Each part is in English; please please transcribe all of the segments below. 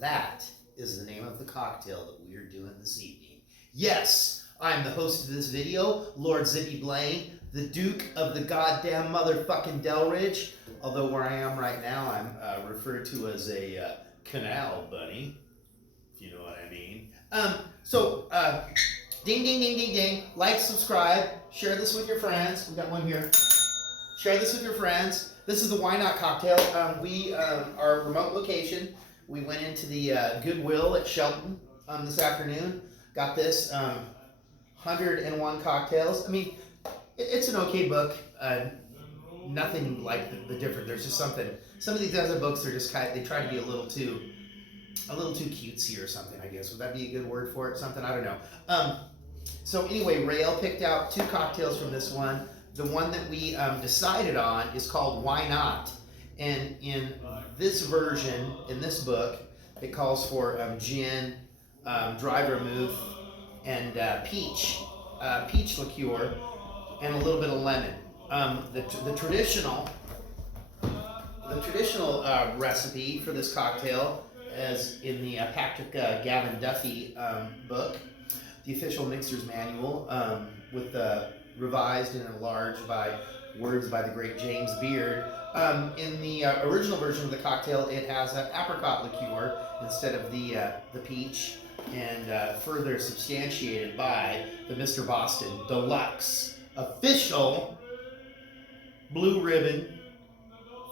That is the name of the cocktail that we are doing this evening. Yes, I'm the host of this video, Lord Zippy Blaine, the Duke of the goddamn motherfucking Delridge. Although where I am right now, I'm referred to as a canal bunny, if you know what I mean. Ding, ding, ding, ding, ding. Like, subscribe, share this with your friends. We got one here. Share this with your friends. This is the Why Not cocktail. Our remote location. We went into the Goodwill at Shelton this afternoon. Got this 101 cocktails. I mean, it's an okay book. Nothing like the different. There's just something. Some of these other books are just they try to be a little too cutesy or something. I guess would that be a good word for it? Something I don't know. So anyway, Rael picked out 2 cocktails from this one. The one that we decided on is called Why Not? And in this version, in this book, it calls for gin, dry vermouth, and peach liqueur, and a little bit of lemon. The traditional recipe for this cocktail, as in the Patrick Gavin Duffy book, the official mixer's manual, with revised and enlarged by words by the great James Beard. In the original version of the cocktail, it has an apricot liqueur instead of the peach, and further substantiated by the Mr. Boston Deluxe official Blue Ribbon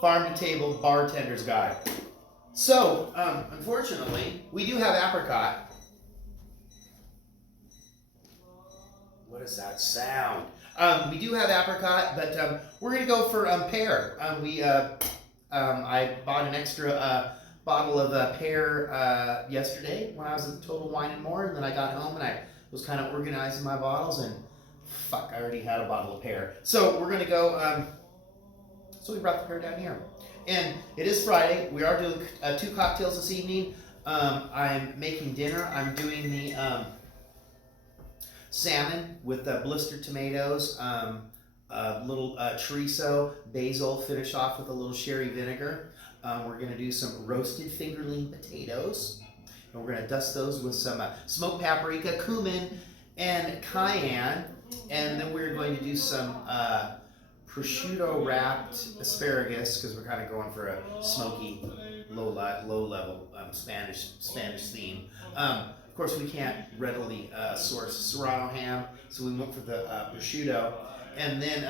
Farm to Table Bartender's Guide. So, unfortunately, we do have apricot. What is that sound? We do have apricot, but we're going to go for pear. I bought an extra bottle of pear yesterday when I was at Total Wine and More, and then I got home and I was kind of organizing my bottles, and fuck, I already had a bottle of pear. So we're going to go, so we brought the pear down here. And it is Friday. We are doing 2 cocktails this evening. I'm making dinner. I'm doing the salmon with blistered tomatoes, little chorizo, basil, finished off with a little sherry vinegar. We're going to do some roasted fingerling potatoes, and we're going to dust those with some smoked paprika, cumin, and cayenne. And then we're going to do some prosciutto wrapped asparagus, because we're kind of going for a smoky, low level Spanish theme. Of course, we can't readily source Serrano ham, so we went for the prosciutto, and then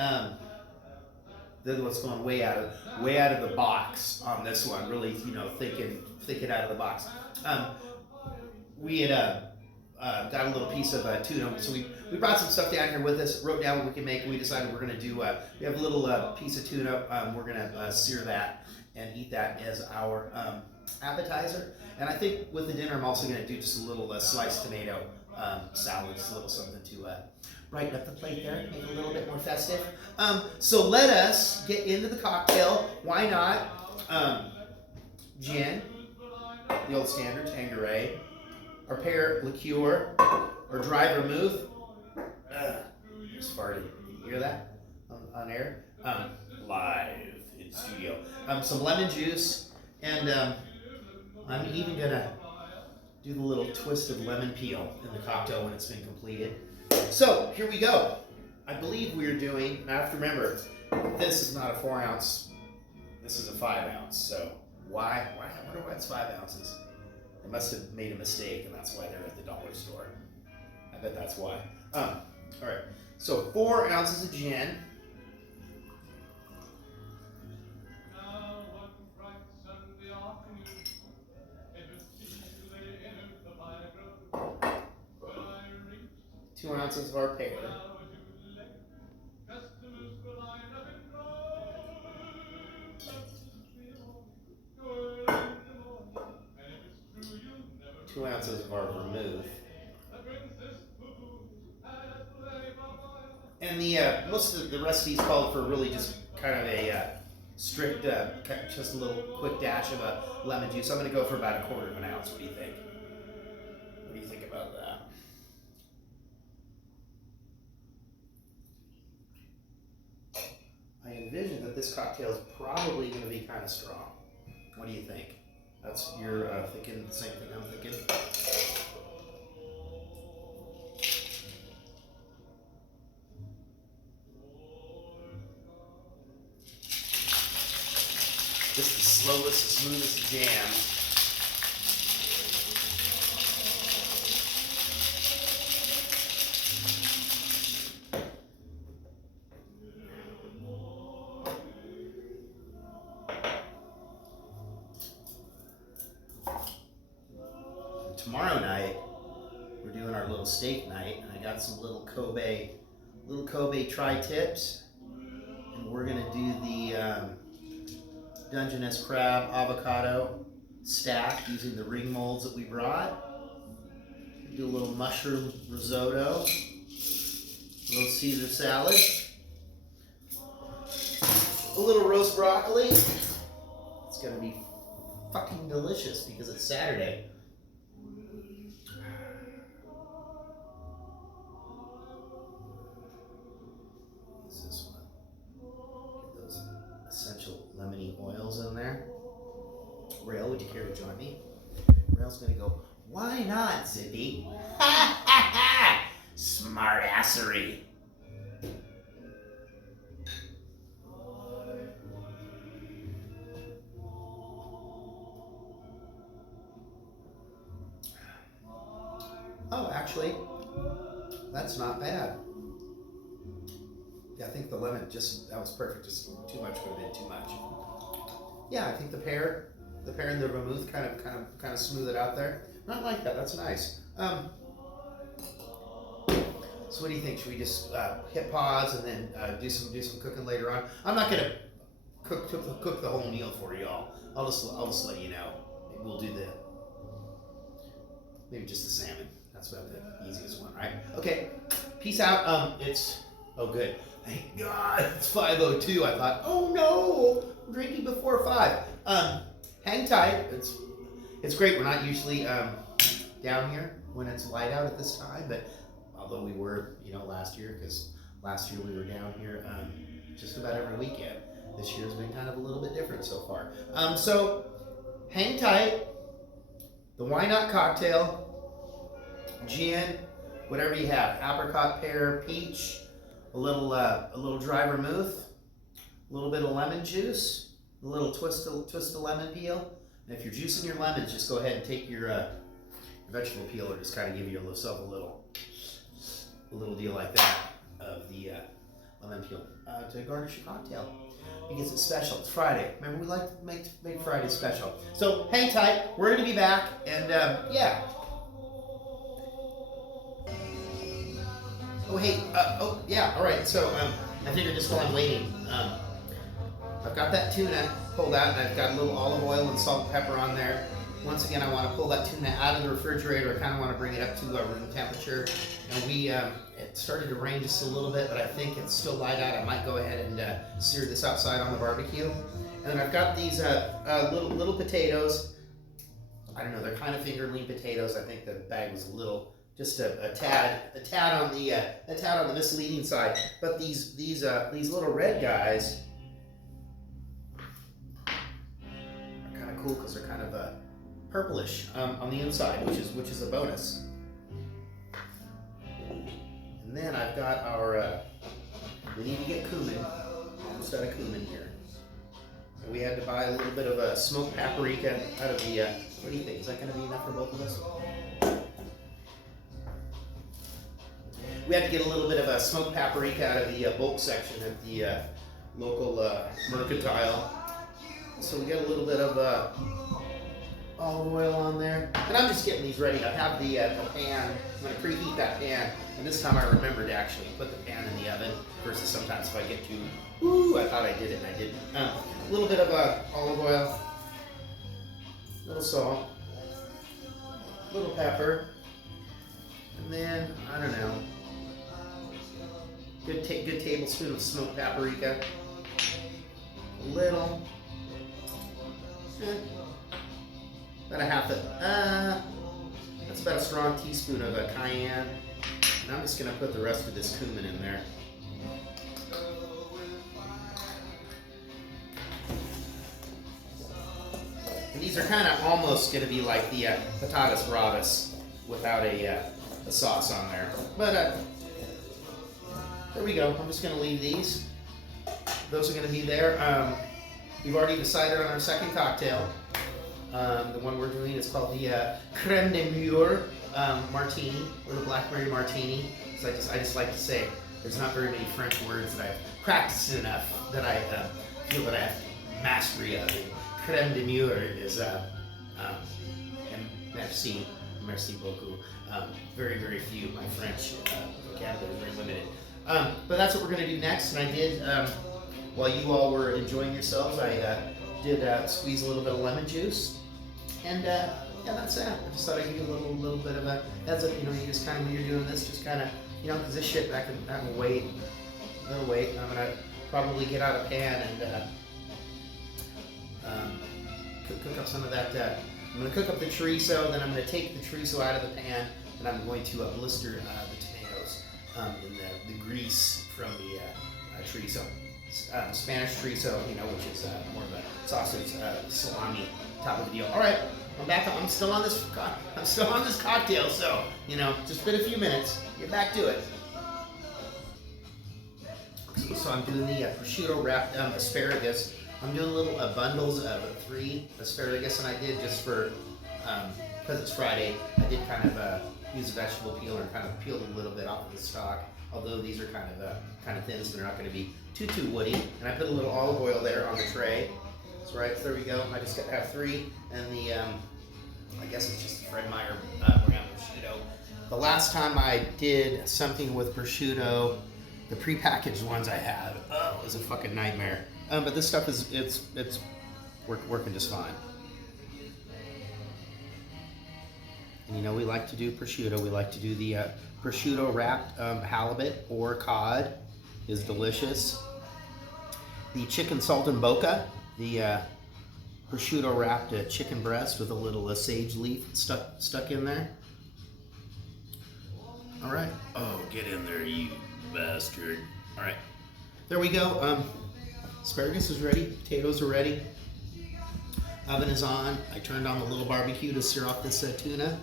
what's going way out of the box on this one. Really, thinking out of the box. We had got a little piece of tuna, so we brought some stuff down here with us. Wrote down what we can make. We decided we're going to do. We have a little piece of tuna. We're going to sear that and eat that as our appetizer. And I think with the dinner, I'm also going to do just a little sliced tomato salad, just a little something to brighten up the plate there, make it a little bit more festive. So let us get into the cocktail. Why not? Gin, the old standard Tanqueray, our pear liqueur, or dry vermouth. Just farted. You hear that on air? Live in studio. Some lemon juice, and I'm even gonna do the little twist of lemon peel in the cocktail when it's been completed. So here we go. I believe we're doing, and I have to remember, this is not a 4 ounce, this is a 5 ounce. So why? I wonder why it's 5 ounces. They must have made a mistake, and that's why they're at the dollar store. I bet that's why. All right. So 4 ounces of gin. Two ounces of our pear. 2 ounces of our vermouth. And the most of the recipes called for really just kind of a strict, just a little quick dash of a lemon juice. I'm going to go for about 1/4 of an ounce. What do you think? What do you think about that? I envision that this cocktail is probably going to be kind of strong. What do you think? That's you're thinking the same thing I'm thinking. Just as slow, as smooth as a jam. Tomorrow night, we're doing our little steak night, and I got some little Kobe tri-tips, and we're gonna do the Dungeness crab avocado stack using the ring molds that we brought. Do a little mushroom risotto, a little Caesar salad, a little roast broccoli. It's gonna be fucking delicious because it's Saturday. What's this one? Get those essential lemony oils in there. Rail, would you care to join me? Rail's gonna go, why not, Zippy? Ha ha ha! Smart assery. Oh, actually, that's not bad. Yeah, I think the lemon that was perfect. Just too much would have been too much. Yeah, I think the pear and the vermouth kind of smooth it out there. Not like that. That's nice. So what do you think? Should we just hit pause and then do some cooking later on? I'm not gonna cook the whole meal for y'all. I'll just let you know. Maybe we'll do maybe just the salmon. That's about the easiest one, right? Okay. Peace out. Oh good. Thank God. It's 5:02. I thought, oh no, I'm drinking before 5. Hang tight. It's great. We're not usually down here when it's light out at this time, but although we were, last year, because last year we were down here just about every weekend. This year's been kind of a little bit different so far. So hang tight. The why not cocktail, gin, whatever you have, apricot, pear, peach, a little dry vermouth, a little bit of lemon juice, a little twist of lemon peel. And if you're juicing your lemons, just go ahead and take your vegetable peeler, just kind of give yourself a little deal like that of the lemon peel to garnish your cocktail because it's special. It's Friday. Remember, we like to make Friday special. So hang tight. We're going to be back, and yeah. Oh hey. Oh yeah. All right. So I figured just while I'm waiting, I've got that tuna pulled out, and I've got a little olive oil and salt and pepper on there. Once again, I want to pull that tuna out of the refrigerator. I kind of want to bring it up to room temperature. And it started to rain just a little bit, but I think it's still light out. I might go ahead and sear this outside on the barbecue. And then I've got these little potatoes. I don't know, they're kind of fingerling potatoes. I think the bag was just a tad on the misleading side. But these little red guys are kind of cool because they're kind of purplish on the inside, which is a bonus. And then I've got we need to get cumin. Almost out of cumin here. And we had to buy a little bit of a smoked paprika out of the, what do you think? Is that going to be enough for both of us? We had to get a little bit of a smoked paprika out of the bulk section at the local mercantile. So we got a little bit of olive oil on there, and I'm just getting these ready. I have the pan. I'm going to preheat that pan, and this time I remembered to actually put the pan in the oven versus sometimes if I get too, I thought I did it and I didn't. A little bit of olive oil, a little salt, a little pepper, and then, I don't know, good tablespoon of smoked paprika, a little, about a half that's about a strong teaspoon of cayenne. And I'm just going to put the rest of this cumin in there. And these are kind of almost going to be like the patatas bravas without a sauce on there. But there we go. I'm just going to leave these. Those are going to be there. We've already decided on our second cocktail. The one we're doing is called the creme de meure martini, or the blackberry martini. So I just like to say there's not very many French words that I've practiced enough that I feel that I have mastery of. Creme de meure is merci beaucoup. Very, very few. My French vocabulary is very limited. But that's what we're going to do next. And I did, while you all were enjoying yourselves, I did squeeze a little bit of lemon juice. And yeah, that's it. I just thought I'd give you a little bit of a heads up. You know, you just kind of, when you're doing this, just kind of, you know, because this shit, that can wait, it'll wait. And I'm going to probably get out a pan and cook up some of that. I'm going to cook up the chorizo, then I'm going to take the chorizo out of the pan, and I'm going to blister the tomatoes in the grease from the chorizo. Spanish chorizo, you know, which is more of a sausage salami type of deal. All right, I'm back. I'm still on this cocktail, so you know, just been a few minutes. Get back to it. So I'm doing the prosciutto wrapped asparagus. I'm doing little bundles of 3 asparagus, and I did just for because it's Friday. I did kind of use a vegetable peeler and kind of peeled a little bit off of the stalk. Although these are kind of thin, so they're not going to be too woody. And I put a little olive oil there on the tray. So right, so there we go. I just got to have 3, and the I guess it's just Fred Meyer brand prosciutto. The last time I did something with prosciutto, the prepackaged ones I had, it was a fucking nightmare. But this stuff is it's working just fine. And you know, we like to do prosciutto. We like to do the prosciutto wrapped halibut or cod is delicious. The chicken saltimbocca, the prosciutto wrapped chicken breast with a little sage leaf stuck in there. All right. Oh, get in there, you bastard. All right. There we go. Asparagus is ready. Potatoes are ready. Oven is on. I turned on the little barbecue to sear off this tuna.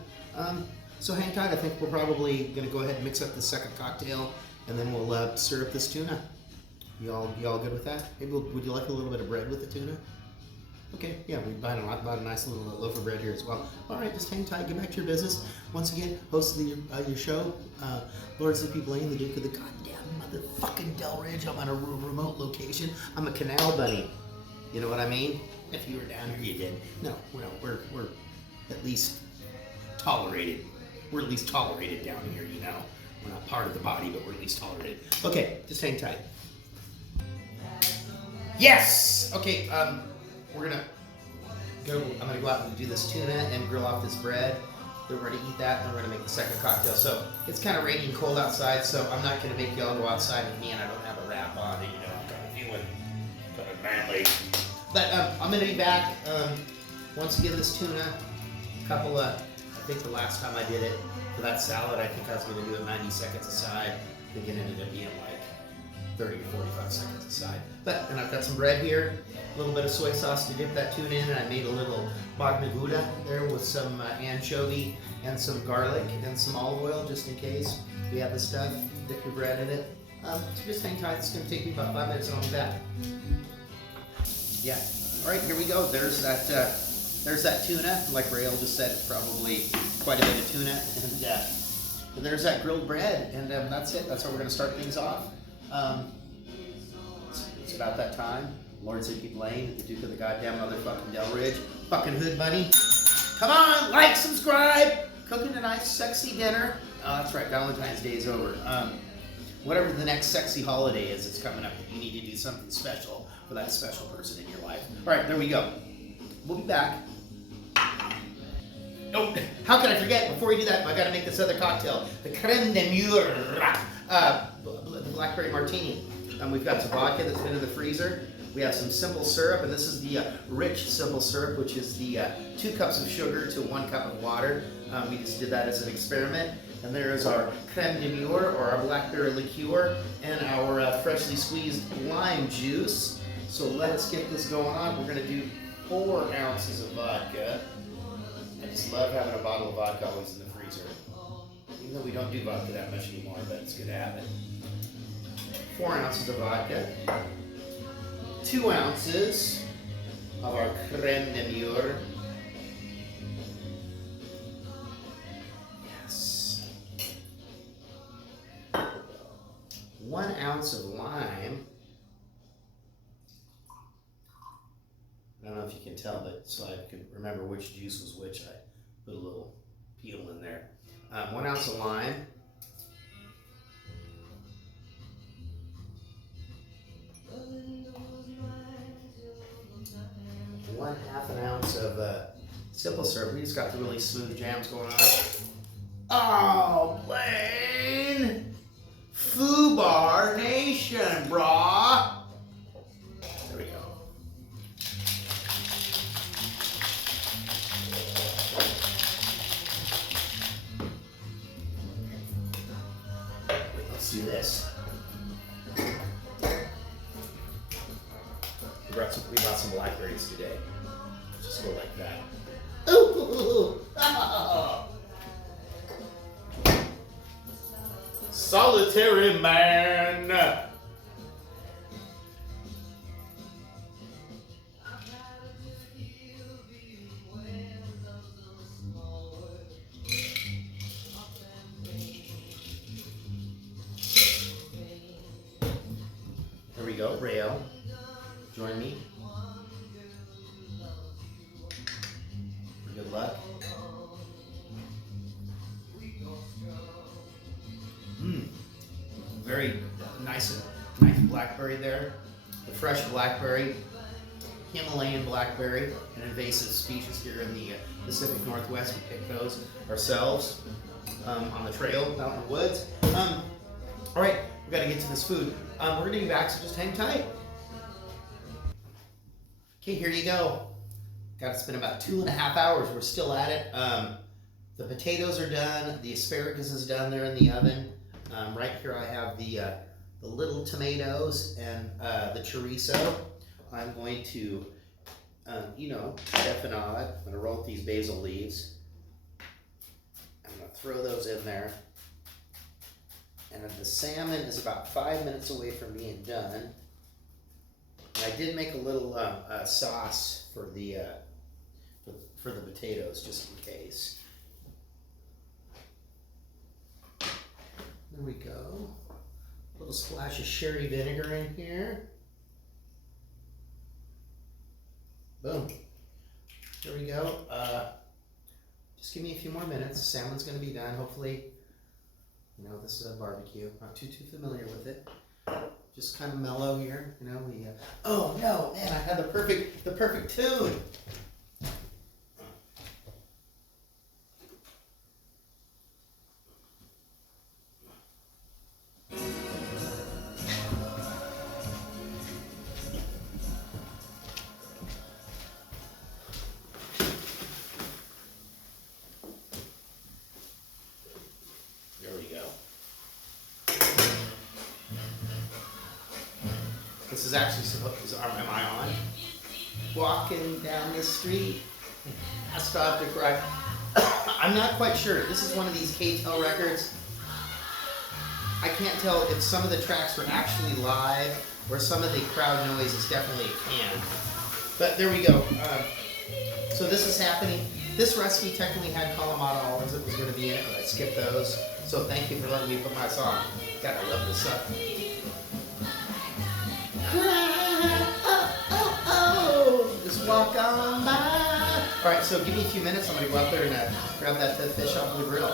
So hang tight. I think we're probably going to go ahead and mix up the second cocktail, and then we'll syrup this tuna. You all good with that? Maybe would you like a little bit of bread with the tuna? Okay, yeah, we bought a nice little loaf of bread here as well. All right, just hang tight. Get back to your business. Once again, host of your show, Lord Zippy Blaine, the Duke of the goddamn motherfucking Delridge. I'm on a remote location. I'm a canal bunny. You know what I mean? If you were down here, you did. No, we're at least tolerated. We're at least tolerated down here, you know. We're not part of the body, but we're at least tolerated. Okay, just hang tight. Yes! Okay, we're gonna go, I'm gonna go out and do this tuna and grill off this bread. Then we're gonna eat that, and we're gonna make the second cocktail. So, it's kind of rainy and cold outside, so I'm not gonna make y'all go outside with me, and I don't have a wrap on, you know, I'm kind of feeling kind of manly. But I'm gonna be back, once again, this tuna, I think the last time I did it for that salad, I think I was gonna do it 90 seconds aside. I think it ended up being like 30 to 45 seconds aside. But, and I've got some bread here, a little bit of soy sauce to dip that tuna in, and I made a little bagnaguda there with some anchovy and some garlic and some olive oil, just in case we have the stuff. Dip your bread in it. So just hang tight. It's going to take me about 5 minutes, and I'll be back. Yeah. All right, here we go. There's that tuna. Like Rael just said, it's probably quite a bit of tuna. And there's that grilled bread, and that's it. That's how we're going to start things off. It's about that time. Lord Zippy Blaine, the Duke of the goddamn motherfucking Delridge. Fucking hood bunny. Come on, like, subscribe. Cooking a nice, sexy dinner. Oh, that's right, Valentine's Day is over. Whatever the next sexy holiday is that's coming up, you need to do something special for that special person in your life. All right, there we go. We'll be back. Oh, how can I forget? Before we do that, I got to make this other cocktail, the creme de meure, the blackberry martini. We've got some vodka that's been in the freezer. We have some simple syrup, and this is the rich simple syrup, which is the 2 cups of sugar to 1 cup of water. We just did that as an experiment. And there is our creme de meure, or our blackberry liqueur, and our freshly squeezed lime juice. So let us get this going on. We're going to do 4 ounces of vodka. I just love having a bottle of vodka always in the freezer. Even though we don't do vodka that much anymore, but it's good to have it. 4 ounces of vodka. 2 ounces of our creme de meure. Yes. 1 ounce of lime. I don't know if you can tell, but so I can remember which juice was which, I put a little peel in there. 1 ounce of lime. Half an ounce of simple syrup. We just got the really smooth jams going on. Oh, plain Fubar Nation, brah. There we go. Let's do this. We brought some blackberries today. Just go like that. Ooh, oh. Solitary man. Here we go, Rayo. Join me. Good luck. Very nice blackberry there. The fresh blackberry, Himalayan blackberry, an invasive species here in the Pacific Northwest. We pick those ourselves on the trail out in the woods. All right, we got to get to this food. We're going to be back, so just hang tight. Okay, here you go. Got to spend about 2.5 hours. We're still at it. The potatoes are done. The asparagus is done there in the oven. Right here I have the little tomatoes and the chorizo. I'm going to, chef and odd. I'm going to roll up these basil leaves. I'm going to throw those in there. And the salmon is about 5 minutes away from being done. And I did make a little sauce for the potatoes, just in case. There we go. A little splash of sherry vinegar in here. Boom. There we go. Just give me a few more minutes. The salmon's going to be done. Hopefully, this is a barbecue. Not too familiar with it. Just kind of mellow here. Oh no, man! I had the perfect tune. This is actually supposed. Am I on? Walking down the street, I stopped to cry. I'm not quite sure. This is one of these K-Tel records. I can't tell if some of the tracks were actually live or some of the crowd noise is definitely a can. But there we go. So this is happening. This recipe technically had Kalamata olives that was going to be in it, but I skipped those. So thank you for letting me put my song. God, I love this stuff. Just walk on by. All right, so give me a few minutes. I'm going to go out there and grab that fish off the grill.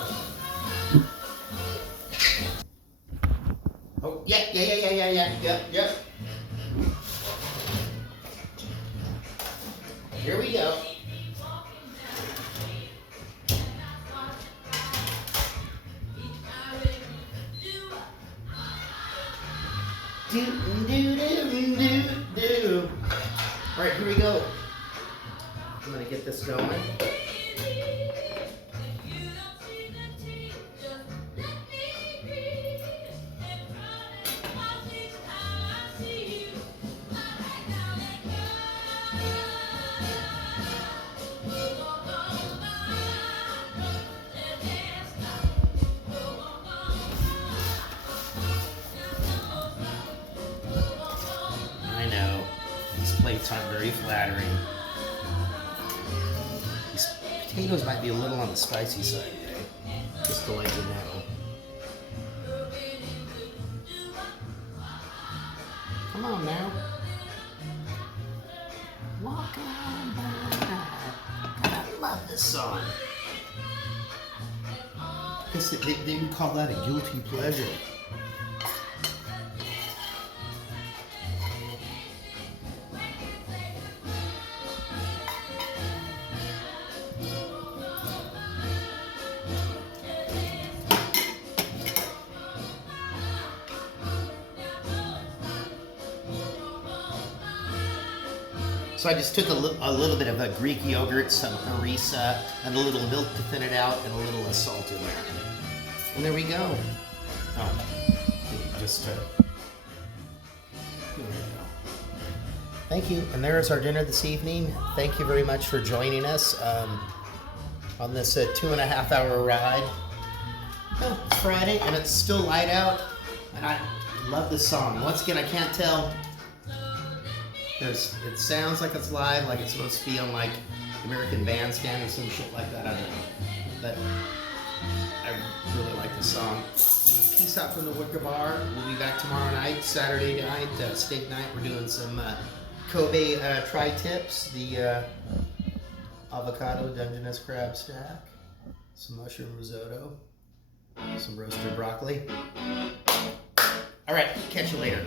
Oh, yeah. Here we go. Do. All right, here we go. I'm gonna get this going. comments aren't very flattering. These potatoes might be a little on the spicy side today, just to let you know. Come on now. Walk on by. I love this song. I guess they would call that a guilty pleasure. So I just took a little bit of a Greek yogurt, some harissa, and a little milk to thin it out, and a little salt in there. And there we go. Oh, just there we go. Thank you. And there's our dinner this evening. Thank you very much for joining us on this 2.5 hour ride. Oh, it's Friday, and it's still light out, and I love this song. Once again, I can't tell. It sounds like it's live, like it's supposed to be on like American Bandstand or some shit like that. I don't know, but I really like the song. Peace out from the Wicker Bar. We'll be back tomorrow night, Saturday night, steak night. We're doing some Kobe tri-tips, the avocado Dungeness crab stack, some mushroom risotto, some roasted broccoli. All right, catch you later.